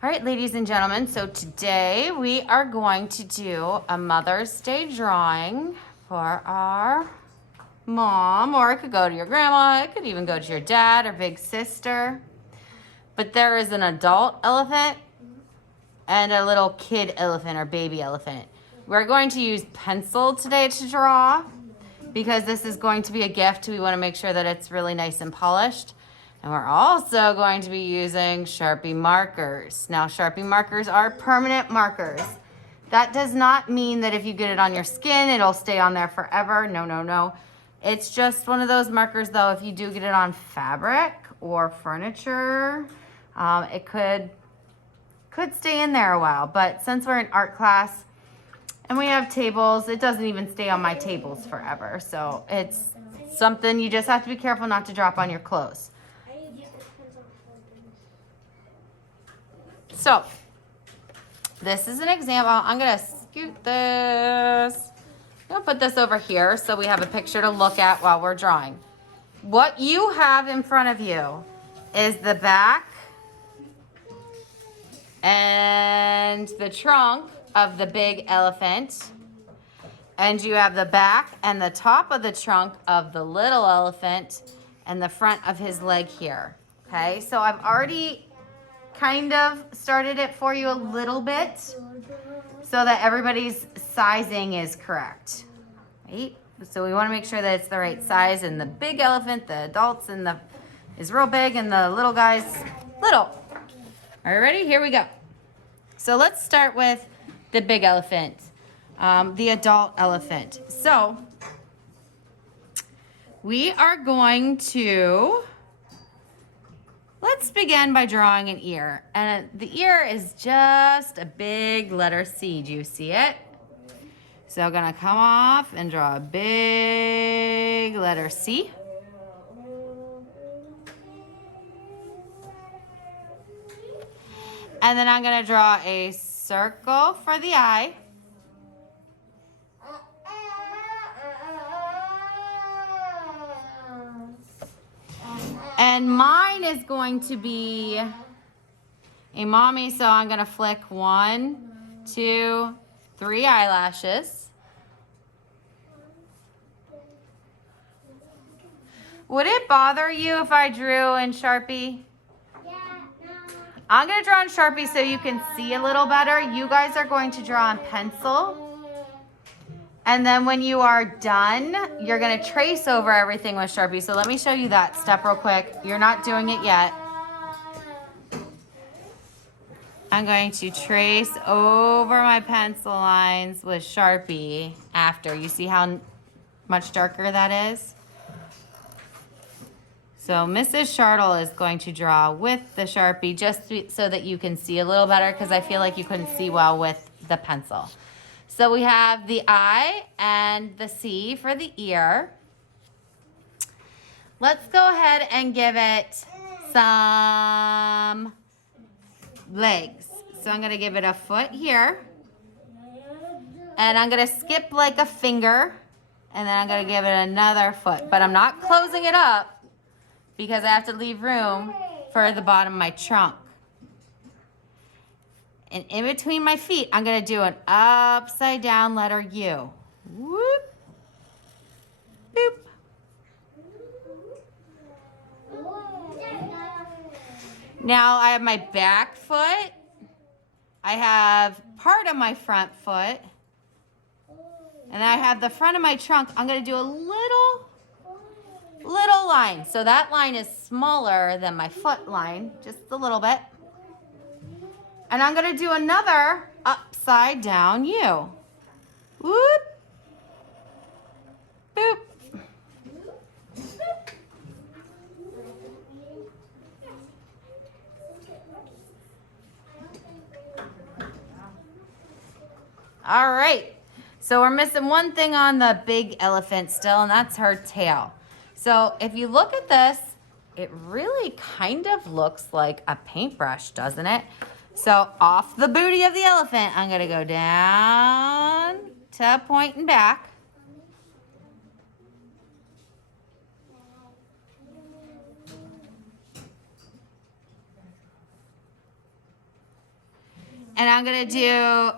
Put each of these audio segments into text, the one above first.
All right, ladies and gentlemen, so today we are going to do a Mother's Day drawing for our mom, or it could go to your grandma, it could even go to your dad or big sister. But there is an adult elephant and a little kid elephant or baby elephant. We're going to use pencil today to draw because this is going to be a gift. We want to make sure that it's really nice and polished. And we're also going to be using Sharpie markers. Now, Sharpie markers are permanent markers. That does not mean that if you get it on your skin, it'll stay on there forever. No, no, no. It's just one of those markers, though, if you do get it on fabric or furniture, it could stay in there a while. But since we're in art class and we have tables, it doesn't even stay on my tables forever. So it's something you just have to be careful not to drop on your clothes. So, this is an example. I'm going to scoot this. I'm going to put this over here so we have a picture to look at while we're drawing. What you have in front of you is the back and the trunk of the big elephant. And you have the back and the top of the trunk of the little elephant and the front of his leg here. Okay, so I've already kind of started it for you a little bit so that everybody's sizing is correct, right? So we want to make sure that it's the right size, and the big elephant, the adults, and is real big, and the little guy's little. Are you ready? Here we go. So let's start with the big elephant, the adult elephant. So we are going to let's begin by drawing an ear. And the ear is just a big letter C. Do you see it? So I'm going to come off and draw a big letter C. And then I'm going to draw a circle for the eye. And mine is going to be a mommy, so I'm going to flick 1, 2, 3 eyelashes. Would it bother you if I drew in Sharpie? Yeah, no. I'm going to draw in Sharpie so you can see a little better. You guys are going to draw in pencil. And then when you are done, you're going to trace over everything with Sharpie. So let me show you that step real quick. You're not doing it yet. I'm going to trace over my pencil lines with Sharpie after. You see how much darker that is? So Mrs. Shartle is going to draw with the Sharpie just so that you can see a little better, because I feel like you couldn't see well with the pencil. So we have the eye and the C for the ear. Let's go ahead and give it some legs. So I'm going to give it a foot here. And I'm going to skip like a finger. And then I'm going to give it another foot. But I'm not closing it up because I have to leave room for the bottom of my trunk. And in between my feet, I'm going to do an upside down letter U. Whoop. Boop. Now I have my back foot. I have part of my front foot. And I have the front of my trunk. I'm going to do a little line. So that line is smaller than my foot line, just a little bit. And I'm going to do another upside down U. Whoop. Boop. All right. So we're missing one thing on the big elephant still, and that's her tail. So if you look at this, it really kind of looks like a paintbrush, doesn't it? So off the booty of the elephant, I'm going to go down to pointing back. And I'm gonna do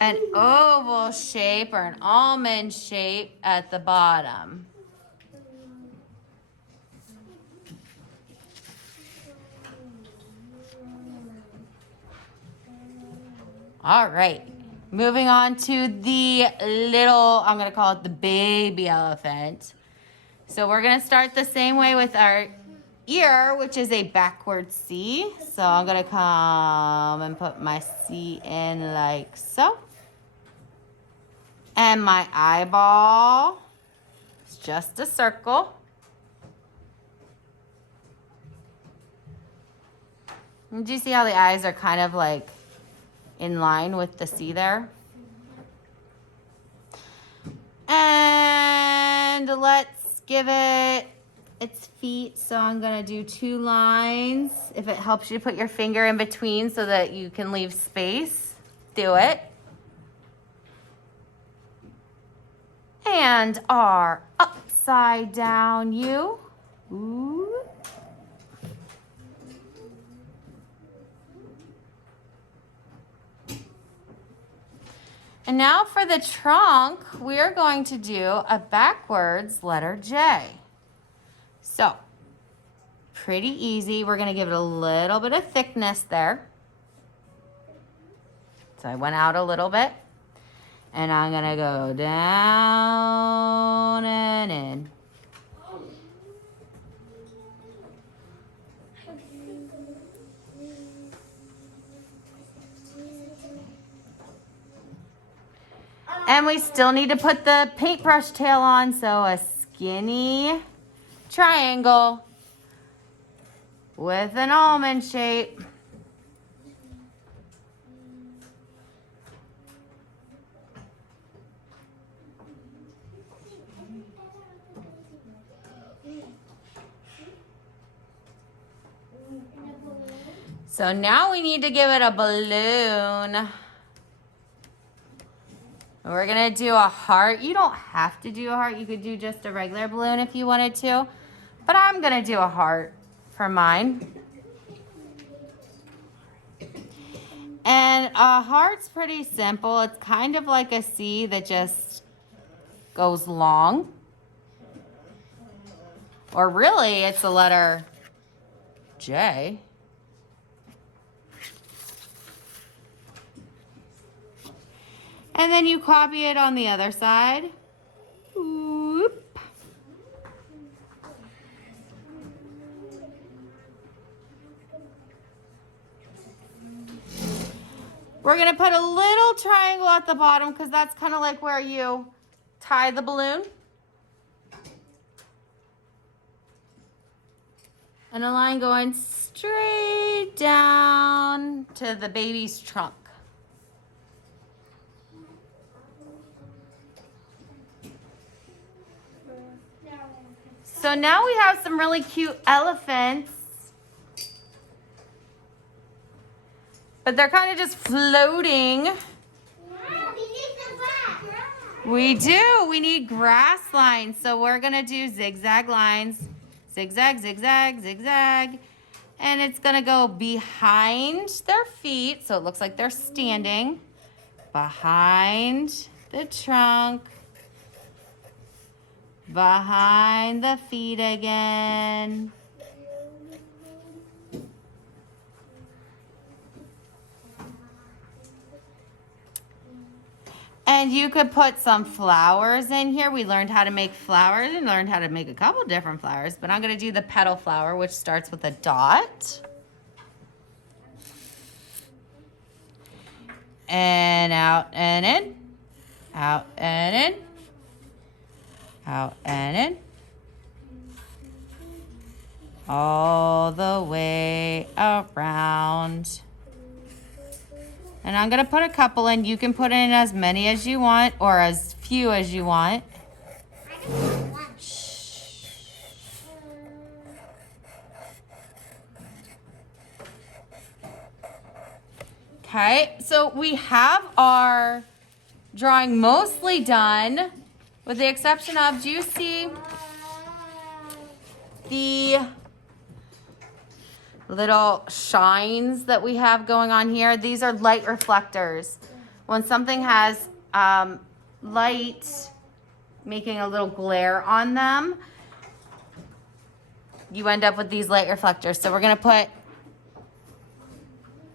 an oval shape or an almond shape at the bottom. All right, moving on to the little, I'm gonna call it the baby elephant. So we're gonna start the same way with our ear, which is a backward C. So I'm gonna come and put my C in like so. And my eyeball is just a circle. And do you see how the eyes are kind of like in line with the C there? And let's give it its feet. So I'm gonna do 2 lines. If it helps you put your finger in between so that you can leave space, do it. And our upside down U. Ooh. And now for the trunk, we are going to do a backwards letter J. So, pretty easy. We're gonna give it a little bit of thickness there. So I went out a little bit. And I'm gonna go down and in. And we still need to put the paintbrush tail on, so a skinny triangle with an almond shape. So now we need to give it a balloon. We're gonna do a heart. You don't have to do a heart. You could do just a regular balloon if you wanted to. But I'm gonna do a heart for mine. And a heart's pretty simple. It's kind of like a C that just goes long. Or really, it's a letter J. And then you copy it on the other side. Whoop. We're gonna put a little triangle at the bottom because that's kind of like where you tie the balloon. And a line going straight down to the baby's trunk. So now we have some really cute elephants. But they're kind of just floating. Yeah, we need some grass. We do. We need grass lines. So we're going to do zigzag lines. Zigzag, zigzag, zigzag. And it's going to go behind their feet. So it looks like they're standing. Behind the trunk. Behind the feet again. And you could put some flowers in here. We learned how to make flowers and learned how to make a couple different flowers. But I'm going to do the petal flower, which starts with a dot. And out and in. Out and in. Out and in. All the way around. And I'm going to put a couple in. You can put in as many as you want or as few as you want. I don't want one. Okay, so we have our drawing mostly done, with the exception of, do you see the little shines that we have going on here. These are light reflectors. When something has light making a little glare on them, you end up with these light reflectors. So we're gonna put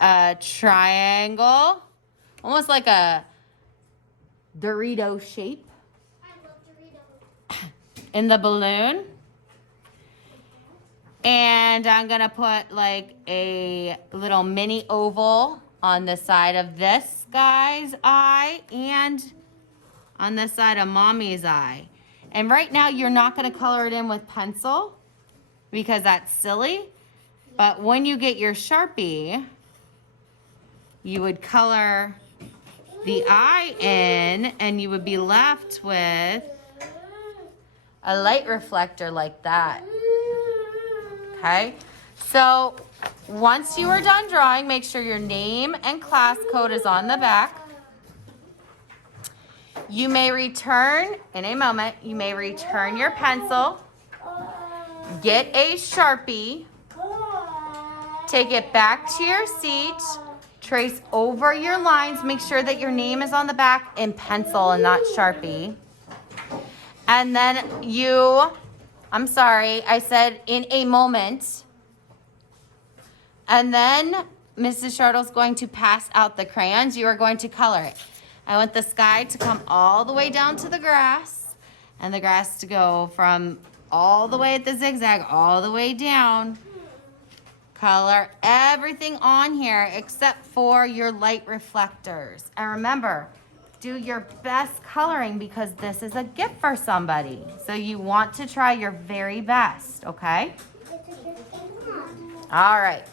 a triangle, almost like a Dorito shape I love Doritos. in the balloon. And I'm gonna put like a little mini oval on the side of this guy's eye and on the side of mommy's eye. And right now you're not gonna color it in with pencil because that's silly. But when you get your Sharpie, you would color the eye in and you would be left with a light reflector like that. Okay, so once you are done drawing, make sure your name and class code is on the back. You may return, in a moment, you may return your pencil, get a Sharpie, take it back to your seat, trace over your lines, make sure that your name is on the back in pencil and not Sharpie. And then I'm sorry, I said in a moment. And then Mrs. Shartle's going to pass out the crayons. You are going to color it. I want the sky to come all the way down to the grass and the grass to go from all the way at the zigzag all the way down. Color everything on here except for your light reflectors. And remember, do your best coloring because this is a gift for somebody. So you want to try your very best, okay? All right.